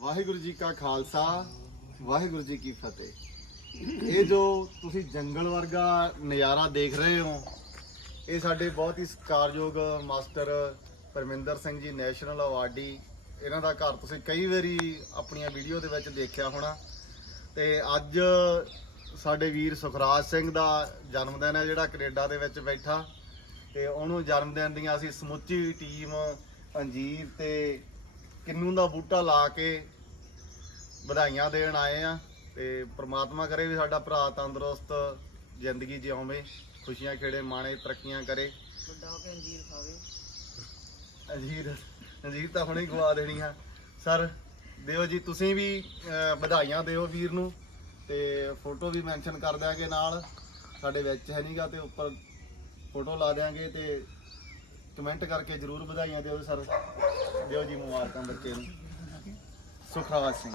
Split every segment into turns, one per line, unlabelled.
ਵਾਹਿਗੁਰੂ ਜੀ ਕਾ ਖਾਲਸਾ, ਵਾਹਿਗੁਰੂ ਜੀ ਕੀ ਫਤਿਹ। ਇਹ ਜੋ ਤੁਸੀਂ ਜੰਗਲ ਵਰਗਾ ਨਜ਼ਾਰਾ ਦੇਖ ਰਹੇ ਹੋ, ਇਹ ਸਾਡੇ ਬਹੁਤ ਹੀ ਸਤਿਕਾਰਯੋਗ master Parminder Singh ji national awardee ਇਹਨਾਂ ਦਾ ਘਰ ਤੁਸੀਂ ਕਈ ਵਾਰੀ ਆਪਣੀਆਂ ਵੀਡੀਓ ਦੇ ਵਿੱਚ ਦੇਖਿਆ ਹੋਣਾ। ਤੇ ਅੱਜ ਸਾਡੇ ਵੀਰ ਸੁਖਰਾਜ ਸਿੰਘ ਦਾ ਜਨਮ ਦਿਨ ਹੈ, ਜਿਹੜਾ ਕੈਨੇਡਾ ਦੇ ਵਿੱਚ ਬੈਠਾ। ਤੇ ਉਹਨੂੰ ਜਨਮ ਦਿਨ ਦੀਆਂ ਅਸੀਂ ਸਮੁੱਚੀ ਟੀਮ, ਅੰਜੀਰ ਤੇ ਕਿੰਨੂ ਦਾ ਬੂਟਾ ਲਾ ਕੇ ਵਧਾਈਆਂ ਦੇਣ ਆਏ ਆ ਤੇ ਪ੍ਰਮਾਤਮਾ ਕਰੇ ਵੀ ਸਾਡਾ ਭਰਾ ਤੰਦਰੁਸਤ ਜ਼ਿੰਦਗੀ ਜਿਉਵੇ ਖੁਸ਼ੀਆਂ ਖੇੜੇ ਮਾਣੇ ਤਰੱਕੀਆਂ ਕਰੇ।
ਵੱਡਾ ਹੋ ਕੇ ਅੰਜੀਰ ਖਾਵੇ।
ਅੰਜੀਰ ਅੰਜੀਰ ਤਾਂ ਹੁਣੇ ਖਵਾ ਦੇਣੀ ਆ। ਸਰ ਦਿਓ ਜੀ ਤੁਸੀਂ ਵੀ ਵਧਾਈਆਂ ਦਿਓ ਵੀਰ ਨੂੰ ਤੇ ਫੋਟੋ ਵੀ ਮੈਂਸ਼ਨ ਕਰ ਦਿਆਂਗੇ ਨਾਲ। ਸਾਡੇ ਵਿੱਚ ਹੈ ਨਹੀਂਗਾ ਤੇ ਉੱਪਰ ਫੋਟੋ ਲਾ ਦਿਆਂਗੇ ਤੇ ਕਮੈਂਟ ਕਰਕੇ ਜਰੂਰ ਵਧਾਈਆਂ ਦਿਓ ਸਰ। ਦਿਓ ਜੀ ਮੁਬਾਰਕਾਂ ਬੱਚੇ ਨੂੰ। ਸੁਖਰਾਜ ਸਿੰਘ।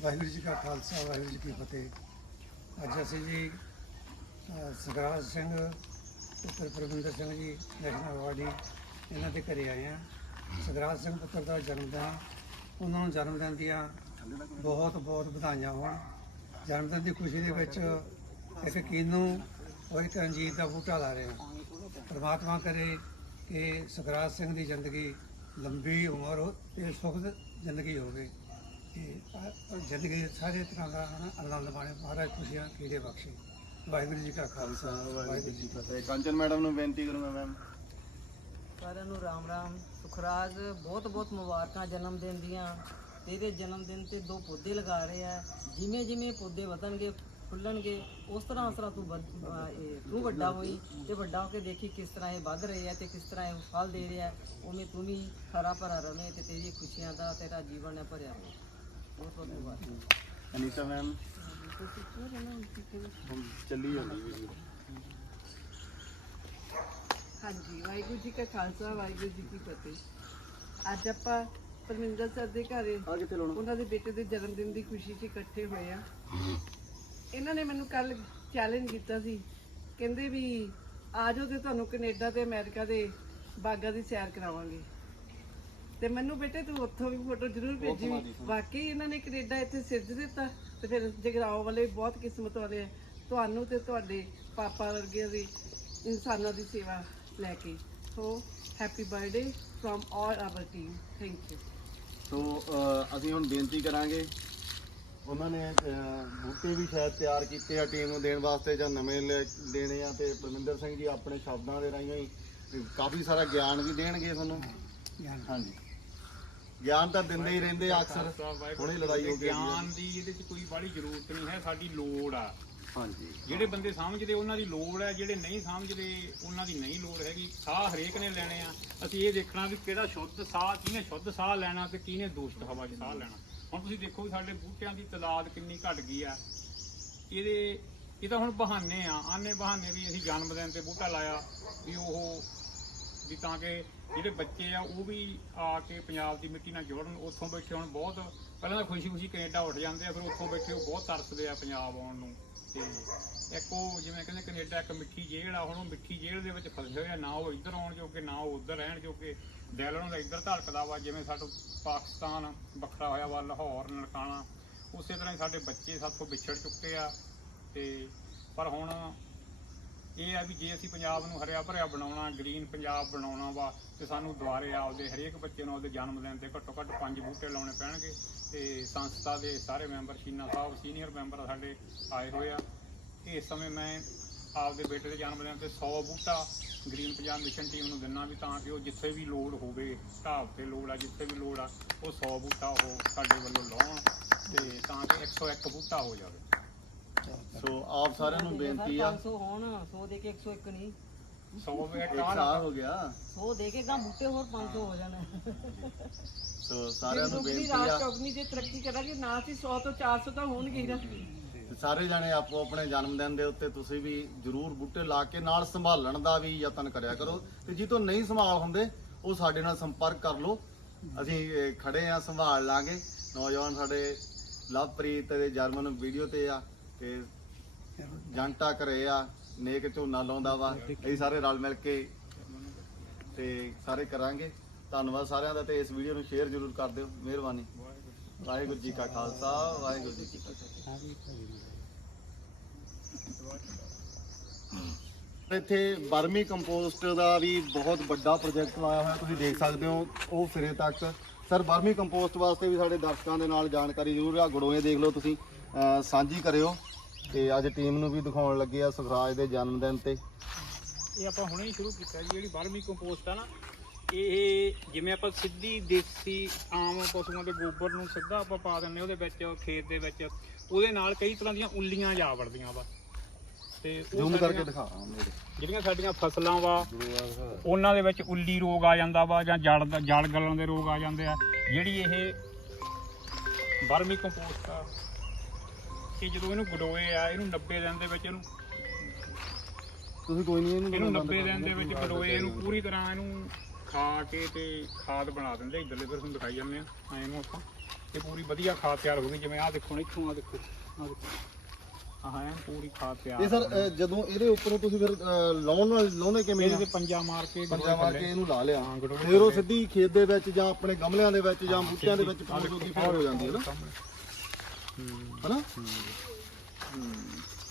ਵਾਹਿਗੁਰੂ ਜੀ ਕਾ ਖਾਲਸਾ ਵਾਹਿਗੁਰੂ ਜੀ ਕੀ ਫਤਿਹ। ਅੱਜ ਅਸੀਂ ਜੀ ਅ, ਸਗਰਾਜ ਸਿੰਘ ਪੁੱਤਰ ਪ੍ਰਵਿੰਦਰ ਸਿੰਘ ਜੀ ਨੈਸ਼ਨਲ ਅਵਾਰਡੀ ਇਹਨਾਂ ਦੇ ਘਰੇ ਆਏ ਆ ਸਗਰਾਜ ਸਿੰਘ ਪੁੱਤਰ ਦਾ ਜਨਮ ਦਿਨ ਉਹਨਾਂ ਨੂੰ ਜਨਮ ਦਿਨ ਦੀਆਂ ਬਹੁਤ ਬਹੁਤ ਵਧਾਈਆਂ ਹੋਣ। ਜਨਮ ਦਿਨ ਦੀ ਖੁਸ਼ੀ ਦੇ ਵਿੱਚ ਇੱਕ ਕੀਨੂ ਔਰ ਇੱਕ ਅੰਜੀਰ ਦਾ ਬੂਟਾ ਲਾ ਰਹੇ ਹਾਂ। ਪਰਮਾਤਮਾ ਕਰੇ ਕਿ ਸਗਰਾਜ ਸਿੰਘ ਦੀ ਜ਼ਿੰਦਗੀ ਲੰਬੀ ਉਮਰ ਹੋ ਤੇ ਸੁਖ ਜ਼ਿੰਦਗੀ ਹੋਵੇ। ਤੇ ਜ਼ਿੰਦਗੀ ਦੇ ਸਾਰੇ ਤਰ੍ਹਾਂ ਦਾ ਆਨੰਦ ਮਾਣੇ। ਮਹਾਰਾਜ ਖੁਸ਼ੀਆਂ ਕੀੜੇ ਬਖਸ਼ੇ। ਵਾਹਿਗੁਰੂ ਜੀ ਕਾ ਖਾਲਸਾ। ਵਾਹਿਗੁਰੂ ਜੀ ਕੀ ਫਤਿਹ।
ਕੰਚਨ ਮੈਡਮ ਨੂੰ ਬੇਨਤੀ ਕਰੂੰਗਾ ਮੈਮ।
ਸਾਰਿਆਂ ਨੂੰ ਰਾਮ ਰਾਮ। ਸੁਖਰਾਜ ਬਹੁਤ ਬਹੁਤ ਮੁਬਾਰਕਾਂ ਜਨਮ ਦਿਨ ਦੀਆਂ। ਤੇਰੇ ਜਨਮ ਦਿਨ ਤੇ ਦੋ ਪੌਦੇ ਲਗਾ ਰਹੇ ਆ। ਜਿਵੇਂ ਜਿਵੇਂ ਪੌਦੇ ਵਧਣਗੇ ਫੁੱਲਣਗੇ ਉਸ ਤਰ੍ਹਾਂ ਉਸ ਤਰ੍ਹਾਂ ਤੂੰ ਵੱਧ- ਅਹ ਇਹ ਤੂੰ ਵੱਡਾ ਹੋਈ ਤੇ ਵੱਡਾ ਹੋ ਕੇ ਦੇਖੀ ਕਿਸ ਤਰ੍ਹਾਂ ਇਹ ਵੱਧ ਰਹੇ ਆ ਤੇ ਕਿਸ ਤਰ੍ਹਾਂ ਇਹ ਫਲ ਦੇ ਰਿਹਾ ਉਵੇਂ ਤੂੰ ਵੀ ਹਰਾ ਭਰਾ ਰਵੇਂ ਤੇ ਤੇਰੀ ਖੁਸ਼ੀਆਂ ਦਾ ਤੇਰਾ ਜੀਵਨ ਹੈ ਭਰਿਆ ਹੋਵੇ ਬਹੁਤ ਬਹੁਤ ਮੁਬਾਰਕਾਂ
ਅਨੀਤਾ ਮੈਮ?
ਹੁਣ
ਚੱਲੀ ਜਾਂਦੀ ਵੀਡੀਓ
ਹਾਂਜੀ ਵਾਹਿਗੁਰੂ ਜੀ ਕਾ ਖਾਲਸਾ ਵਾਹਿਗੁਰੂ ਜੀ ਕੀ ਫਤਿਹ। ਅੱਜ ਆਪਾਂ ਪਰਮਿੰਦਰ ਸਰ ਦੇ ਘਰੇ
ਆ ਕਿੱਥੇ ਲਾਉਣਾ?
ਉਹਨਾਂ ਦੇ ਬੇਟੇ ਦੇ ਜਨਮ ਦਿਨ ਦੀ ਖੁਸ਼ੀ 'ਚ ਇਕੱਠੇ ਹੋਏ ਆ। ਇਹਨਾਂ ਨੇ ਮੈਨੂੰ ਕੱਲ ਚੈਲੰਜ ਕੀਤਾ ਸੀ। ਕਹਿੰਦੇ ਵੀ ਆ ਜਾਓ ਤੇ ਤੁਹਾਨੂੰ ਕੈਨੇਡਾ ਤੇ ਅਮਰੀਕਾ ਦੇ ਬਾਗਾਂ ਦੀ ਸੈਰ ਕਰਾਵਾਂਗੇ। ਤੇ ਮੈਨੂੰ ਬੇਟੇ ਤੂੰ ਉੱਥੋਂ ਵੀ ਫੋਟੋ ਜ਼ਰੂਰ ਭੇਜੀ। ਵਾਕਈ ਇਹਨਾਂ ਨੇ ਕੈਨੇਡਾ ਇੱਥੇ ਸਿਰਜ ਦਿੱਤਾ ਤੇ ਫਿਰ ਜਗਰਾਉਂ ਵਾਲੇ ਵੀ ਬਹੁਤ ਕਿਸਮਤ ਵਾਲੇ ਆ। ਤੁਹਾਨੂੰ ਤੇ ਤੁਹਾਡੇ ਪਾਪਾ ਵਰਗਿਆਂ ਦੀ ਇਨਸਾਨਾਂ ਦੀ ਸੇਵਾ ਲੈ ਕੇ। So happy birthday from all our team thank you
so ਅਸੀਂ ਹੁਣ ਬੇਨਤੀ ਕਰਾਂਗੇ ਉਹਨਾਂ ਨੇ ਅਹ, ਬੂਟੇ ਵੀ ਸ਼ਾਇਦ ਤਿਆਰ ਕੀਤੇ ਆ ਟੀਮ ਨੂੰ ਦੇਣ ਵਾਸਤੇ ਜਾਂ ਨਵੇਂ ਲੈ- ਦੇਣੇ ਆ ਤੇ ਪਰਮਿੰਦਰ ਸਿੰਘ ਜੀ ਆਪਣੇ ਸ਼ਬਦਾਂ ਦੇ ਰਾਹੀਂ ਹੀ ਕਾਫੀ ਸਾਰਾ ਗਿਆਨ ਵੀ ਦੇਣਗੇ ਤੁਹਾਨੂੰ।
ਗਿਆਨ।
ਹਾਂਜੀ। ਗਿਆਨ ਤਾਂ ਦਿੰਦੇ ਹੀ ਰਹਿੰਦੇ ਆ ਅਕਸਰ। ਹੁਣੇ ਲੜਾਈ ਹੋ ਗਈ
ਗਿਆਨ ਦੀ ਇਹਦੇ 'ਚ ਕੋਈ ਬੜੀ ਜ਼ਰੂਰਤ ਨਹੀਂ ਹੈ ਸਾਡੀ ਲੋੜ ਆ।
ਹਾਂਜੀ।
ਜਿਹੜੇ ਬੰਦੇ ਸਮਝਦੇ ਉਹਨਾਂ ਦੀ ਲੋੜ ਹੈ ਜਿਹੜੇ ਨਹੀਂ ਸਮਝਦੇ ਉਹਨਾਂ ਦੀ ਨਹੀਂ ਲੋੜ ਹੈਗੀ। ਸਾਹ ਹਰੇਕ ਨੇ ਲੈਣੇ ਆ। ਅਸੀਂ ਇਹ ਦੇਖਣਾ ਵੀ ਕਿਹੜਾ ਸ਼ੁੱਧ ਸਾਹ ਕਿਹਨੇ ਸ਼ੁੱਧ ਸਾਹ ਲੈਣਾ ਤੇ ਕਿਹਨੇ ਦੂਸ਼ਿਤ ਹਵਾ 'ਚ ਸਾਹ ਲੈਣਾ। ਹੁਣ ਤੁਸੀਂ ਦੇਖੋ ਵੀ ਸਾਡੇ ਬੂਟਿਆਂ ਦੀ ਤਾਦਾਦ ਕਿੰਨੀ ਘਟ ਗਈ ਆ। ਇਹਦੇ, ਇਹ ਤਾਂ ਹੁਣ ਬਹਾਨੇ ਆ। ਆਨੇ ਬਹਾਨੇ ਵੀ ਅਸੀਂ ਜਨਮ ਦਿਨ ਤੇ ਬੂਟਾ ਲਾਇਆ ਵੀ ਉਹ ਵੀ ਤਾਂ ਕਿ ਜਿਹੜੇ ਬੱਚੇ ਆ ਉਹ ਵੀ ਆ ਕੇ ਪੰਜਾਬ ਦੀ ਮਿੱਟੀ ਨਾਲ ਜੋੜਨ। ਉੱਥੋਂ ਬੈਠੇ ਹੁਣ ਬਹੁਤ, ਪਹਿਲਾਂ ਤਾਂ ਖੁਸ਼ੀ-ਖੁਸ਼ੀ ਕੈਨੇਡਾ ਉੱਠ ਜਾਂਦੇ ਆ, ਫਿਰ ਉੱਥੋਂ ਬੈਠੇ ਉਹ ਬਹੁਤ ਤਰਸਦੇ ਆ ਪੰਜਾਬ ਆਉਣ ਨੂੰ। ਤੇ ਇੱਕ ਉਹ ਜਿਵੇਂ ਕਹਿੰਦੇ ਕੈਨੇਡਾ ਇੱਕ ਮਿੱਠੀ ਜੇਲ੍ਹ ਆ, ਹੁਣ ਉਹ ਮਿੱਠੀ ਜੇਲ੍ਹ ਦੇ ਵਿੱਚ ਫਸੇ ਹੋਏ ਆ, ਨਾ ਉਹ ਇੱਧਰ ਆਉਣ ਜੋਗੇ, ਨਾ ਉਹ ਉੱਧਰ ਰਹਿਣ ਜੋਗੇ। ਦਿਲ ਉਹਨਾਂ ਦਾ ਇੱਧਰ ਧੜਕਦਾ ਵਾ, ਜਿਵੇਂ ਸਾਡਾ ਪਾਕਿਸਤਾਨ ਵੱਖਰਾ ਹੋਇਆ ਵਾ, ਲਾਹੌਰ, ਨਨਕਾਣਾ, ਉਸੇ ਤਰ੍ਹਾਂ ਹੀ ਸਾਡੇ ਬੱਚੇ ਸਾਥੋਂ ਵਿਛੜ ਚੁੱਕੇ ਆ। ਤੇ ਪਰ ਹੁਣ ਇਹ ਆ ਵੀ ਜੇ ਅਸੀਂ ਪੰਜਾਬ ਨੂੰ ਹਰਿਆ ਭਰਿਆ ਬਣਾਉਣਾ, ਗ੍ਰੀਨ ਪੰਜਾਬ ਬਣਾਉਣਾ ਵਾ, ਤੇ ਸਾਨੂੰ ਦੁਆਰੇ ਆਪਦੇ ਹਰੇਕ ਬੱਚੇ ਨੂੰ ਆਪਦੇ ਜਨਮ ਦਿਨ ਤੇ ਘੱਟੋ ਘੱਟ ਪੰਜ ਬੂਟੇ ਲਾਉਣੇ ਪੈਣਗੇ। ਤੇ ਸੰਸਥਾ ਦੇ ਸਾਰੇ member, Sheena Sahib, senior member ਸਾਡੇ ਆਏ ਹੋਏ ਆ। ਇਸ ਸਮੇਂ ਮੈਂ ਆਪਦੇ ਬੇਟੇ ਦੇ ਜਨਮ ਦਿਨ ਤੇ 100 ਬੂਟਾ ਗ੍ਰੀਨ ਪੰਜਾਬ ਮਿਸ਼ਨ ਟੀਮ ਨੂੰ ਦਿੰਨਾ ਵੀ ਤਾਂ ਕਿ ਉਹ ਜਿੱਥੇ ਵੀ ਲੋੜ ਹੋਵੇ ਢਾਬ ਤੇ ਲੋੜ ਆ ਜਿੱਥੇ ਵੀ ਲੋੜ ਆ ਉਹ 100 ਬੂਟਾ ਉਹ ਸਾਡੇ ਵੱਲੋਂ ਲਾਉਣ ਤੇ ਤਾਂ ਕਿ 101 ਬੂਟਾ ਹੋ ਜਾਵੇ।
ਸੋ ਆਪ ਸਾਰਿਆਂ ਨੂੰ ਬੇਨਤੀ ਆ।
500 ਹੋਣ 100 ਦੇ ਕੇ 101 ਨਹੀਂ।
100 ਵੇ
ਇੱਕ ਸਾਲ ਹੋ ਗਿਆ।
100 ਦੇ ਕੇ ਗਾਂ ਬੂਟੇ ਹੋਰ 500 ਹੋ ਜਾਣ।
ਸੋ ਸਾਰਿਆਂ ਨੂੰ ਬੇਨਤੀ
ਰਾਜ
ਆ
ਜੇ ਤਰੱਕੀ ਕਰਾਂਗੇ ਨਾ ਸੀ 100 ਤੋਂ 400 ਤਾਂ ਹੋਣਗੇ ਹੀ ਨਾ।
ਤੇ ਸਾਰੇ ਜਾਣੇ ਆਪੋ ਆਪਣੇ ਜਨਮ ਦਿਨ ਦੇ ਉੱਤੇ ਤੁਸੀਂ ਵੀ ਜਰੂਰ ਬੂਟੇ ਲਾ ਕੇ ਨਾਲ ਸੰਭਾਲਣ ਦਾ ਵੀ ਯਤਨ ਕਰਿਆ ਕਰੋ। ਤੇ ਜੀ ਤੋਂ ਨਹੀਂ ਸੰਭਾਲ ਹੁੰਦੇ ਉਹ ਸਾਡੇ ਨਾਲ ਸੰਪਰਕ ਕਰ ਲਓ। ਅਸੀਂ ਅਹ, ਖੜੇ ਆ ਸੰਭਾਲ ਲਾਂਗੇ। ਨੌਜਵਾਨ ਸਾਡੇ ਲਵਪ੍ਰੀਤ ਦੇ ਜਰਮਨ ਵੀਡੀਓ ਤੇ ਆ ਤੇ ਜੰਟਾ ਘਰੇ ਆ ਨੇਕ ਝੋਨਾ ਲਾਉਂਦਾ ਵਾ। ਇਹ ਸਾਰੇ ਰਲ ਮਿਲ ਕੇ ਤੇ ਸਾਰੇ ਕਰਾਂਗੇ। ਧੰਨਵਾਦ ਸਾਰਿਆਂ ਦਾ ਤੇ ਇਸ ਵੀਡੀਓ ਨੂੰ ਸ਼ੇਅਰ ਜ਼ਰੂਰ ਕਰ ਦਿਓ। ਮਿਹਰਬਾਨੀ। ਵਾਹਿਗੁਰੂ ਜੀ ਕਾ ਖਾਲਸਾ ਵਾਹਿਗੁਰੂ ਜੀ ਕੀ ਫਤਿਹ। ਇੱਥੇ ਬਰਮੀ ਕੰਪੋਸਟ ਦਾ ਵੀ ਬਹੁਤ ਵੱਡਾ ਪ੍ਰੋਜੈਕਟ ਆਇਆ ਹੋਇਆ ਤੁਸੀਂ ਦੇਖ ਸਕਦੇ ਹੋ ਉਹ ਸਿਰੇ ਤੱਕ। ਸਰ ਬਰਮੀ ਕੰਪੋਸਟ ਵਾਸਤੇ ਵੀ ਸਾਡੇ ਦਰਸ਼ਕਾਂ ਦੇ ਨਾਲ ਜਾਣਕਾਰੀ ਜ਼ਰੂਰ ਆ ਗੜੋਏ ਦੇਖ ਲਓ ਤੁਸੀਂ ਸਾਂਝੀ ਕਰਿਓ। ਤੇ ਅੱਜ ਟੀਮ ਨੂੰ ਵੀ ਦਿਖਾਉਣ ਲੱਗੇ ਆ ਸੁਖਰਾਜ ਦੇ ਜਨਮ ਦਿਨ ਤੇ।
ਇਹ ਆਪਾਂ ਹੁਣੇ ਹੀ ਸ਼ੁਰੂ ਕੀਤਾ ਜੀ ਜਿਹੜੀ ਵਰਮੀ ਕੰਪੋਸਟ ਆ ਨਾ ਇਹ ਜਿਵੇਂ ਆਪਾਂ ਸਿੱਧੀ ਦੇਸੀ ਆਮ ਪਸ਼ੂਆਂ ਦੇ ਗੋਬਰ ਨੂੰ ਸਿੱਧਾ ਆਪਾਂ ਪਾ ਦਿੰਨੇ ਉਹਦੇ ਵਿੱਚ ਖੇਤ ਦੇ ਵਿੱਚ। ਉਹਦੇ ਨਾਲ ਕਈ ਤਰ੍ਹਾਂ ਦੀਆਂ ਉੱਲੀਆਂ ਜਾ ਵੜਦੀਆਂ ਵਾ। ਤੇ
ਜ਼ੂਮ ਕਰਕੇ ਦਿਖਾ ਮੇਰੇ।
ਜਿਹੜੀਆਂ ਸਾਡੀਆਂ ਫਸਲਾਂ ਵਾ ਉਹਨਾਂ ਦੇ ਵਿੱਚ ਉੱਲੀ ਰੋਗ ਆ ਜਾਂਦਾ ਵਾ ਜਾਂ ਜੜ ਦਾ ਜੜ ਗਲਣ ਦੇ ਰੋਗ ਆ ਜਾਂਦੇ ਆ। ਜਿਹੜੀ ਇਹ ਵਰਮੀ ਕੰਪੋਸਟ ਆ ਕਿ ਜਦੋਂ ਇਹਨੂੰ ਗਡੋਏ ਆ ਇਹਨੂੰ 90 ਦਿਨ ਦੇ ਵਿੱਚ ਇਹਨੂੰ
ਤੁਸੀਂ ਕੋਈ ਨਹੀਂ ਇਹਨੂੰ
ਇਹਨੂੰ
ਬੰਦ
90
ਕਰ
ਦਿਨ ਦੇ। ਵਿੱਚ ਗਡੋਏ ਇਹਨੂੰ ਪੂਰੀ ਤਰ੍ਹਾਂ ਇਹਨੂੰ ਖਾ ਕੇ ਤੇ ਖਾਦ ਬਣਾ ਦਿੰਦੇ ਇਧਰਲੇ ਫਿਰ ਤੁਹਾਨੂੰ ਦਿਖਾਈ ਜਾਂਦੇ ਆ। ਐਂ ਨੂੰ ਆਪਾਂ। ਤੇ ਪੂਰੀ ਵਧੀਆ ਖਾਦ ਤਿਆਰ ਹੋ ਗਈ ਜਿਵੇਂ ਆਹ ਦੇਖੋ ਨਾ ਇੱਥੋਂ ਆ ਦੇਖੋ ਆਹ ਦੇਖੋ। ਆਹ ਐਂ ਪੂਰੀ ਖਾਦ ਤਿਆਰ
ਇਹ ਸਰ ਜਦੋਂ ਇਹਦੇ ਉੱਪਰੋਂ ਤੁਸੀਂ ਫਿਰ ਅਹ, ਲਾਉਣ ਨਾਲ ਲਾਉਣੇ ਕਿਵੇਂ
ਇਹਦੇ
ਆ?
ਤੇ ਪੰਜਾ ਮਾਰ ਕੇ
ਪੰਜਾ ਮਾਰ। ਕੇ ਇਹਨੂੰ ਲਾ ਲਿਆ।
ਹਾਂ,
ਫਿਰ ਉਹ ਸਿੱਧੀ ਖੇਤ ਦੇ ਵਿੱਚ ਜਾਂ ਆਪਣੇ ਗਮਲਿਆਂ ਦੇ ਵਿੱਚ ਜਾਂ ਬੂਟਿਆਂ ਦੇ ਵਿੱਚ ਪਾਉਣ ਜੋਗੀ ਫਿਰ ਹੋ ਜਾਂਦੀ ਹੈ ਨਾ। ਹਨਾ? ਹੂੰ।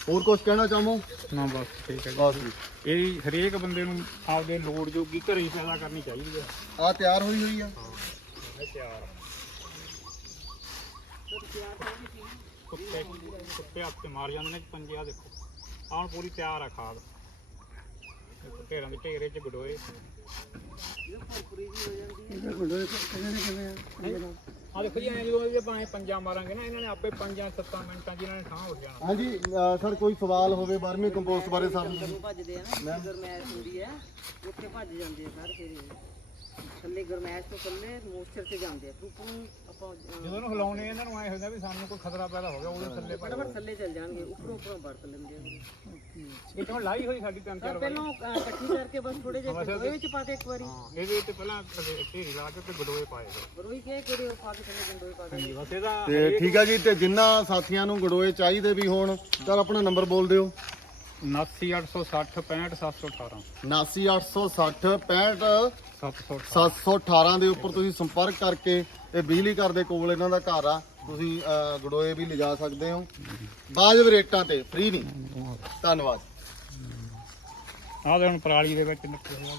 ਹੋਰ ਕੁਝ ਕਹਿਣਾ ਚਾਹੋ?
ਨਾ ਬਸ ਠੀਕ ਹੈ ਜੀ।
ਬਸ ਜੀ।
ਇਹ ਹਰੇਕ ਬੰਦੇ ਨੂੰ ਆਪਦੇ ਲੋੜ ਜੋਗੀ ਘਰੇ ਹੀ ਪੈਦਾ ਕਰਨੀ ਚਾਹੀਦੀ ਹੈ।
ਆ ਤਿਆਰ ਹੋਈ ਹੋਈ ਆ?
ਇਹ ਤਿਆਰ ਕੁੱਤੇ ਕੁੱਤੇ ਹੱਥ ਤੇ ਮਾਰ ਜਾਂਦੇ ਨੇ ਪੰਜੇ ਆ ਦੇਖੋ। ਆਹ ਹੁਣ ਪੂਰੀ ਤਿਆਰ ਆ ਖਾਦ। ਢੇਰਾਂ ਦੇ ਢੇਰੇ ਚ ਗਡੋਏ।
ਆ
ਦੇਖੋ ਜੀ ਐਂ ਜਦੋਂ ਇਹਦੇ ਭਾਵੇਂ ਪੰਜਾ ਮਾਰਾਂਗੇ ਨਾ ਇਹਨਾਂ ਨੇ ਆਪੇ ਪੰਜਾਂ ਸੱਤਾਂ ਮਿੰਟਾਂ 'ਚ ਇਹਨਾਂ ਨੇ ਠਾਂ ਹੋ ਜਾਣਾ
ਹਾਂਜੀ ਸਰ ਕੋਈ ਸਵਾਲ ਹੋਵੇ ਬਰਮੀ ਕੰਪੋਸਟ ਬਾਰੇ ਸਰ
ਜਦੋਂ ਭੱਜਦੇ ਆ ਨਾ ਗਰਮੈਸ਼ ਹੁੰਦੀ ਹੈ ਉੱਥੇ ਭੱਜ ਜਾਂਦੇ ਆ ਸਾਰੇ ਫਿਰ ਇਹ। ਥੱਲੇ ਗਰਮੈਸ਼ ਤੋਂ ਥੱਲੇ ਮੋਇਸਚਰ ਤੇ ਜਾਂਦੇ ਆ। ਉੱਪਰ ਨੂੰ ਆਪਾਂ ਅਹ,
ਜਦੋਂ ਇਹਨੂੰ ਹਿਲਾਉਣੇ ਇਹਨਾਂ ਨੂੰ ਐ ਹੁੰਦਾ ਵੀ ਸਾਨੂੰ ਕੋਈ ਖਤਰਾ ਪੈਦਾ ਹੋ ਗਿਆ ਉਹਦੇ ਥੱਲੇ ਪੈ
ਫਟਾਫਟ ਥੱਲੇ ਚੱਲ ਜਾਣਗੇ ਉੱਪਰੋਂ ਉੱਪਰੋਂ ਵਰਤ ਲੈਂਦੇ ਆ
ਇਹ ਤਾਂ ਲਾਈ ਹੋਈ ਸਾਡੀ ਤਿੰਨ ਚਾਰ
ਸਰ
ਵਾਰੀ।
ਪਹਿਲਾਂ ਅਹ, ਇਕੱਠੀ ਕਰਕੇ ਬਸ ਥੋੜੇ ਜਿਹੇ ਗੰਡੋਏ ਵਿੱਚ ਪਾ ਦੇ ਇੱਕ ਵਾਰੀ।
ਹਾਂ ਇਹਦੇ ਉੱਤੇ ਪਹਿਲਾਂ ਢੇਰੀ ਲਾ ਕੇ ਤੇ ਗਡੋਏ ਪਾਏ ਗਏ
ਪਰ ਉਹੀ ਕਹੇ ਕਿਹੜੇ ਉਹ ਪਾ ਕੇ ਥੱਲੇ ਗੰਡੋਏ ਪਾ ਦੇ
ਹਾਂਜੀ ਬਸ ਇਹਦਾ
ਤੇ ਠੀਕ ਆ ਜੀ ਤੇ ਜਿੰਨਾ ਸਾਥੀਆਂ ਨੂੰ ਗੜੋਏ ਚਾਹੀਦੇ ਵੀ ਹੋਣ ਤਾਂ ਆਪਣਾ ਨੰਬਰ ਬੋਲ ਦਿਓ।
79860 65718
79860 65
700
718 ਦੇ ਉੱਪਰ ਤੁਸੀਂ ਸੰਪਰਕ ਕਰਕੇ ਇਹ ਬਿਜਲੀ ਘਰ ਦੇ ਕੋਲ ਇਹਨਾਂ ਦਾ ਘਰ ਆ ਤੁਸੀਂ ਅਹ, ਗੜੋਏ ਵੀ ਲਿਜਾ ਸਕਦੇ ਹੋ। ਬਾਜਬ ਰੇਟਾਂ ਤੇ ਫ੍ਰੀ ਨਹੀਂ। ਧੰਨਵਾਦ।
ਆਹ ਦੇ ਹੁਣ ਪਰਾਲੀ ਦੇ ਵਿੱਚ ਨਿਕਲੇ ਹੋਏ ਆ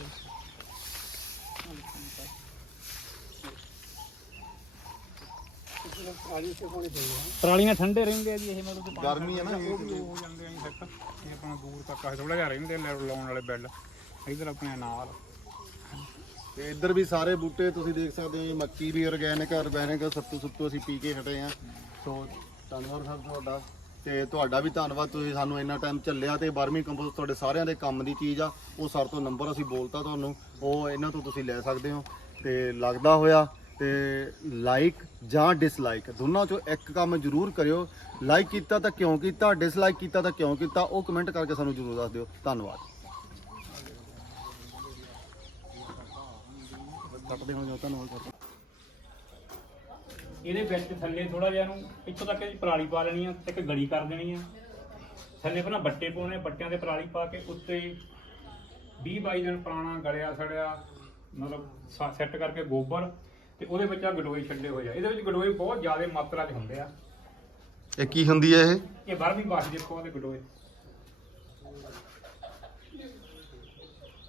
ਪਰਾਲੀਆਂ ਠੰਡੇ ਰਹਿੰਦੇ ਆ ਜੀ ਇਹ ਮਤਲਬ ਕਿ ਪਾਣੀ
ਗਰਮੀ ਆ ਨਾ
ਹੋ ਜਾਂਦੇ ਆ ਜੀ ਸੈੱਟ ਦੂਰ ਤੱਕ ਆ ਥੋੜਾ ਜਿਹਾ ਰਹਿੰਦੇ ਲੈ- ਲਾਉਣ ਵਾਲੇ ਬੈੱਡ। ਇਧਰ ਆਪਣੇ ਨਾਲ।
ਤੇ ਇੱਧਰ ਵੀ ਸਾਰੇ ਬੂਟੇ ਤੁਸੀਂ ਦੇਖ ਸਕਦੇ ਹੋ ਜੀ, ਮੱਕੀ ਵੀ ਆਰਗੈਨਿਕ ਆਰਗੈਨਿਕ ਸੱਤੂ ਸੁੱਤੂ ਅਸੀਂ ਪੀ ਕੇ ਹਟੇ ਆ। ਸੋ ਧੰਨਵਾਦ ਸਰ ਤੁਹਾਡਾ। ਤੇ ਤੁਹਾਡਾ ਵੀ ਧੰਨਵਾਦ ਤੁਸੀਂ ਸਾਨੂੰ ਇੰਨਾ ਟਾਈਮ ਚੱਲਿਆ ਤੇ ਬਰਮੀ ਕੰਪੋਸਟ ਤੁਹਾਡੇ ਸਾਰਿਆਂ ਦੇ ਕੰਮ ਦੀ ਚੀਜ਼ ਆ। ਉਹ ਸਰ ਤੋਂ ਨੰਬਰ ਅਸੀਂ ਬੋਲਤਾ ਤੁਹਾਨੂੰ ਉਹ ਇਹਨਾਂ ਤੋਂ ਤੁਸੀਂ ਲੈ ਸਕਦੇ ਹੋ। ਤੇ ਲੱਗਦਾ ਹੋਇਆ ਤੇ ਲਾਈਕ ਜਾਂ ਡਿਸਲਾਈਕ ਦੋਨਾਂ ਚੋਂ ਇੱਕ ਕੰਮ ਜ਼ਰੂਰ ਕਰਿਓ। ਲਾਈਕ ਕੀਤਾ ਤਾਂ ਕਿਉਂ ਕੀਤਾ ਡਿਸਲਾਈਕ ਕੀਤਾ ਤਾਂ ਕਿਉਂ ਕੀਤਾ, ਉਹ ਕਮੈਂਟ ਕਰਕੇ ਸਾਨੂੰ ਜ਼ਰੂਰ ਦੱਸ ਦਿਓ। ਧੰਨਵਾਦ। ਕੱਟਦੇ ਹੋ ਜਾਓ ਧੰਨਵਾਦ ਸਰ
ਇਹਦੇ ਵਿੱਚ ਥੱਲੇ ਥੋੜਾ ਜਿਹਾ ਨੂੰ ਇੱਥੋਂ ਤੱਕ ਜੀ ਪਰਾਲੀ ਪਾ ਲੈਣੀ ਆ ਤੇ ਇੱਕ ਗਲੀ ਕਰ ਦੇਣੀ ਆ। ਥੱਲੇ ਪਹਿਲਾਂ ਬੱਟੇ ਪਾਉਣੇ, ਬੱਟਿਆਂ ਤੇ ਪਰਾਲੀ ਪਾ ਕੇ ਉੱਤੇ 20 22 ਦਿਨ ਪੁਰਾਣਾ ਗਲਿਆ ਸੜਿਆ, ਮਤਲਬ ਸੈੱਟ ਕਰਕੇ ਗੋਬਰ ਤੇ ਉਹਦੇ ਵਿੱਚ ਆ ਗਡੋਏ ਛੱਡੇ ਹੋਏ ਆ। ਇਹਦੇ ਵਿੱਚ ਗਡੋਏ ਬਹੁਤ ਜ਼ਿਆਦਾ ਮਾਤਰਾ 'ਚ ਹੁੰਦੇ ਆ।
ਇਹ ਕੀ ਹੁੰਦੀ ਹੈ ਇਹ?
ਇਹ ਬਾਰਵੀਂ ਬਾਸ਼ ਦੇਖੋ ਉਹਦੇ ਗਡੋਏ।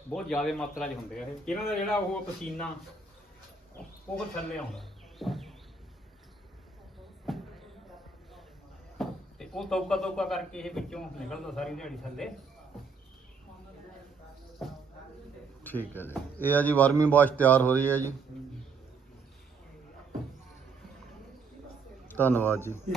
ਬਹੁਤ ਜ਼ਿਆਦਾ ਮਾਤਰਾ 'ਚ ਹੁੰਦੇ ਆ ਇਹ। ਇਹਨਾਂ ਦਾ ਜਿਹੜਾ ਉਹ ਪਸੀਨਾ ਉਹ ਥੱਲੇ ਆਉਂਦਾ। ਤੇ ਉਹ ਤੌਕਾ ਤੌਕਾ ਕਰਕੇ ਇਹ ਵਿੱਚੋਂ ਨਿਕਲਦਾ ਸਾਰੀ ਦਿਹਾੜੀ ਥੱਲੇ।
ਠੀਕ ਹੈ ਜੀ। ਇਹ ਆ ਜੀ 12ਵੀਂ ਬਾਸ਼ ਤਿਆਰ ਹੋ ਰਹੀ ਹੈ ਜੀ। ਧੰਨਵਾਦ ਜੀ।